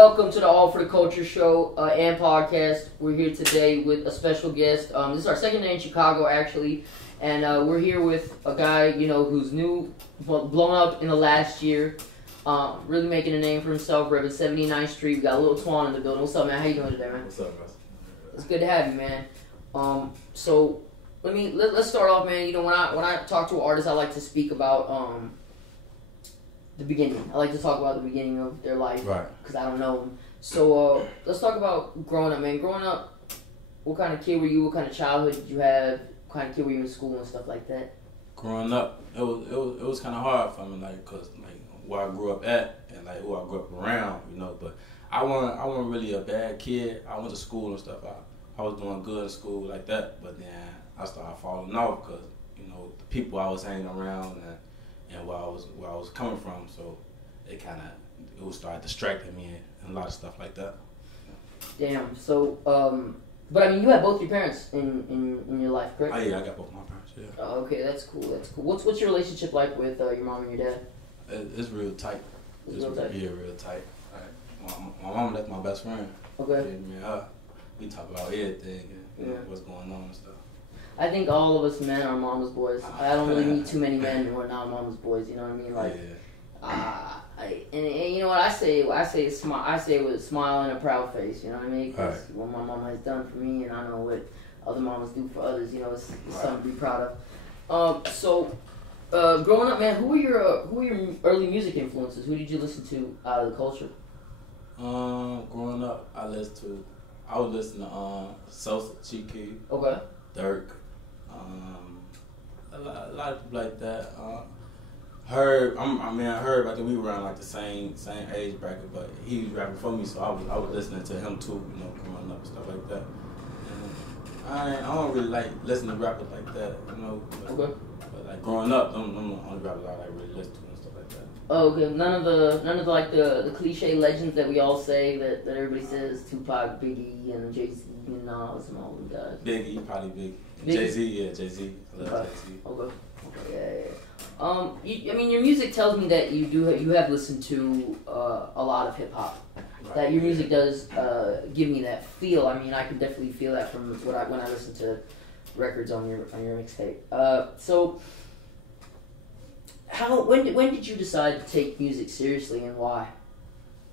welcome to the All for the Culture show and podcast. We're here today with a special guest. This is our second day in Chicago, actually, and we're here with a guy, you know, who's new, blown up in the last year, really making a name for himself. We're at 79th Street. We got Lil Twan in the building. What's up, man? How you doing today, man? What's up, guys? It's good to have you, man. So let's start off, man. You know, when I talk to an artist, I like to speak about the beginning. I like to talk about the beginning of their life, right? Because I don't know them. So let's talk about growing up, man. Growing up, what kind of kid were you? What kind of childhood did you have? What kind of kid were you in school and stuff like that? Growing up, it was kind of hard for me, like, cause like where I grew up at and like who I grew up around, you know. But I wasn't really a bad kid. I went to school and stuff. I was doing good in school like that. But then I started falling off because, you know, the people I was hanging around and where I was coming from. So it would start distracting me and a lot of stuff like that. Damn. So but I mean, you had both your parents in your life, correct? Oh yeah, I got both my parents. Yeah. Oh, okay, that's cool. That's cool. What's your relationship like with your mom and your dad? It's real tight. It's real tight. Yeah, real tight. Like, my mom, that's my best friend. Okay. We talk about everything and yeah. What's going on and stuff. I think all of us men are mama's boys. I don't really meet too many men who are not mama's boys. You know what I mean? Like, and you know what I say? I say it with a smile and a proud face. You know what I mean? Because what my mama has done for me, and I know what other mamas do for others. You know, it's something to be proud of. So, growing up, man, who were your early music influences? Who did you listen to out of the culture? Growing up, I would listen to Southside, okay, Dirk, a lot of people like that. Herb, I think we were around like the same age bracket, but he was rapping for me, so I was listening to him too, you know, growing up and stuff like that. And I don't really like listening to rappers like that, you know. But like growing up, I'm the only rappers I like really listen to and stuff like that. Oh, okay. None of the like the cliche legends that we all say that everybody says, Tupac, Biggie, and Jay-Z, and Nas, and all them guys. Biggie, probably Biggie. Jay-Z, yeah, Jay-Z. I love Jay-Z. Okay, yeah. I mean, your music tells me that you have listened to a lot of hip hop. Right. That your music does give me that feel. I mean, I can definitely feel that from when I listen to records on your mixtape. So, when did you decide to take music seriously and why?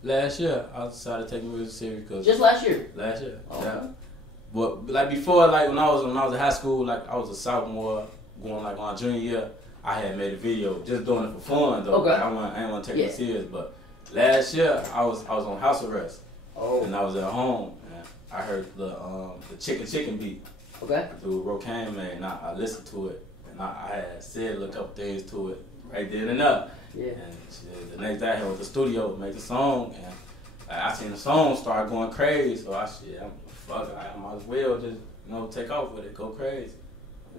Last year, I decided to take music serious. Cause just last year. Last year, okay. Yeah. But like before, like when I was in high school, like I was a sophomore, going like my junior year, I had made a video just doing it for fun though. Okay. Like, I didn't want to take it serious. But last year, I was on house arrest. Oh. And I was at home, and I heard the chicken beat. Okay. Through Rocaine, man, and I listened to it, and I had said a couple things to it right then and there. Yeah. And shit, the next day I went to the studio to make the song, and I seen the song start going crazy. So I might as well just take off with it, go crazy.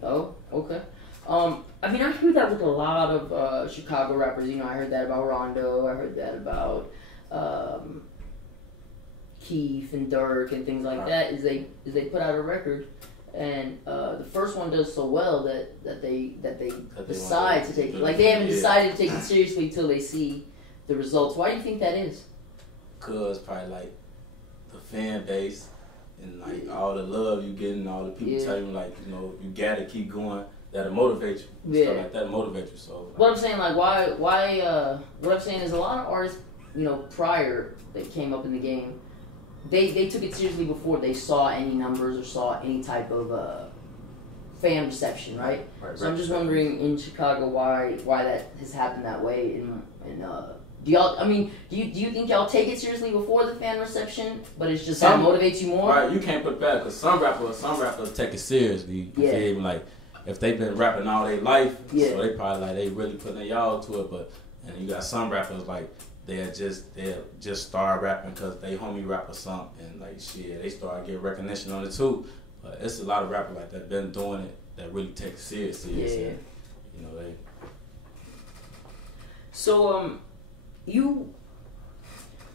Oh, okay. I mean, I hear that with a lot of Chicago rappers. You know, I heard that about Rondo. I heard that about Keith and Dirk and things like that. Is they put out a record, and the first one does so well that they decide to take it. Like they haven't decided to take it seriously until they see the results. Why do you think that is? Cause probably like the fan base and like all the love you getting, all the people telling you like you gotta keep going. That'll motivate you. Stuff like that motivate you. So what I'm saying, like why what I'm saying is a lot of artists, prior that came up in the game, they took it seriously before they saw any numbers or saw any type of fan reception, right? So I'm just wondering in Chicago why that has happened that way. Do you think y'all take it seriously before the fan reception, but it's just that motivates you more? Right, you can't put it back because some rappers take it seriously. You feel me? Like if they've been rapping all their life, so they probably like they really putting their y'all to it. And you got some rappers like they just start rapping because they homie rap or something, and like shit, they start getting recognition on it too. But it's a lot of rappers like that been doing it that really take it seriously. Yeah. They. So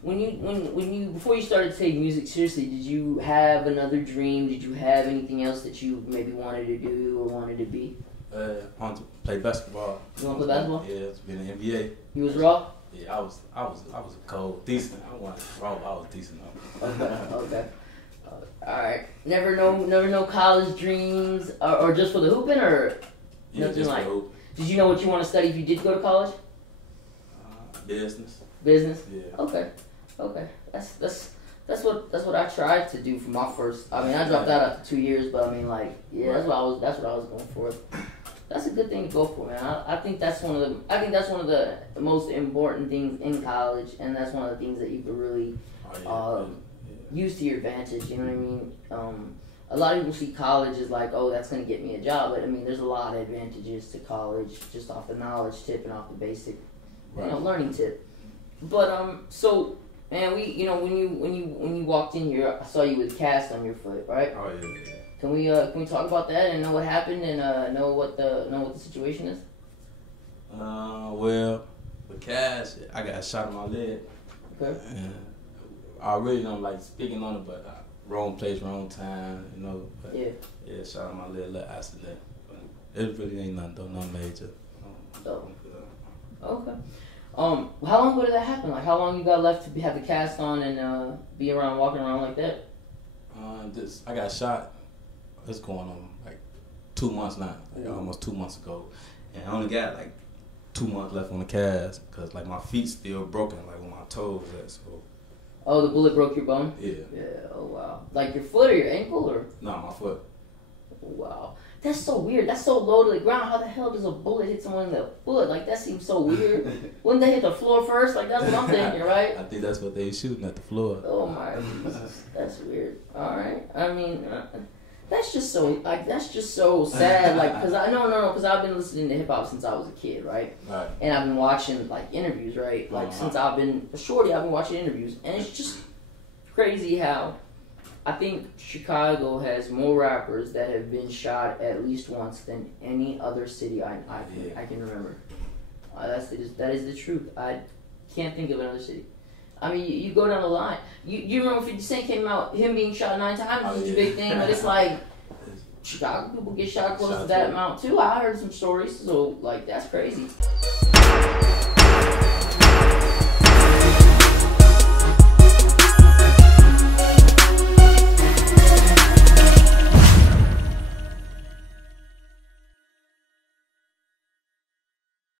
when you before you started to take music seriously, did you have another dream? Did you have anything else that you maybe wanted to do or wanted to be? I wanted to play basketball. You want to play basketball? Yeah, to be in the NBA. You was raw? Yeah, I was cold, decent. I wasn't raw, I was decent. Okay. All right. Never know college dreams, or just for the hooping, or Yeah, nothing just like. for hoop. Did you know what you want to study if you did go to college? Business. Business. Yeah. Okay. That's what I tried to do for my first. I mean, I dropped out after 2 years, but I mean, like, yeah, that's what I was going for. That's a good thing to go for, man. I think that's one of the most important things in college, and that's one of the things that you could really use to your advantage. You know what I mean? A lot of people see college as like, oh, that's going to get me a job, but I mean, there's a lot of advantages to college just off the knowledge tip and off the basic, learning tip. But so, man, when you walked in here, I saw you with a cast on your foot, right? Oh yeah. Can we talk about that and know what happened and know what the situation is? Well, with Cash, I got a shot in my leg. Okay. And I really don't like speaking on it, but wrong place, wrong time, you know. But yeah, shot in my leg, little accident. But it really ain't nothing though, nothing major. Okay. How long ago did that happen? Like, how long you got left to have the cast on and be around, walking around like that? I got shot. It's going on like 2 months now, like almost 2 months ago, and I only got like 2 months left on the cast because like my feet still broken, like where my toes at. So. Oh, the bullet broke your bone? Yeah. Yeah. Oh wow. Like your foot or your ankle or? No, my foot. Wow. That's so weird. That's so low to the ground. How the hell does a bullet hit someone in the foot? Like, that seems so weird. Wouldn't they hit the floor first? Like, that's what I'm thinking, right? I think that's what they shooting at the floor. Oh my Jesus. That's weird. All right. I mean, that's just so sad. Like, because because I've been listening to hip hop since I was a kid, right? Right. And I've been watching like interviews, right? Like since I've been a shorty, I've been watching interviews, and it's just crazy how I think Chicago has more rappers that have been shot at least once than any other city I can remember. That is the truth. I can't think of another city. I mean, you go down the line. You remember 50 Cent came out, him being shot 9 times was such a big thing, but it's like Chicago people get shot close to that amount too. I heard some stories, so like that's crazy.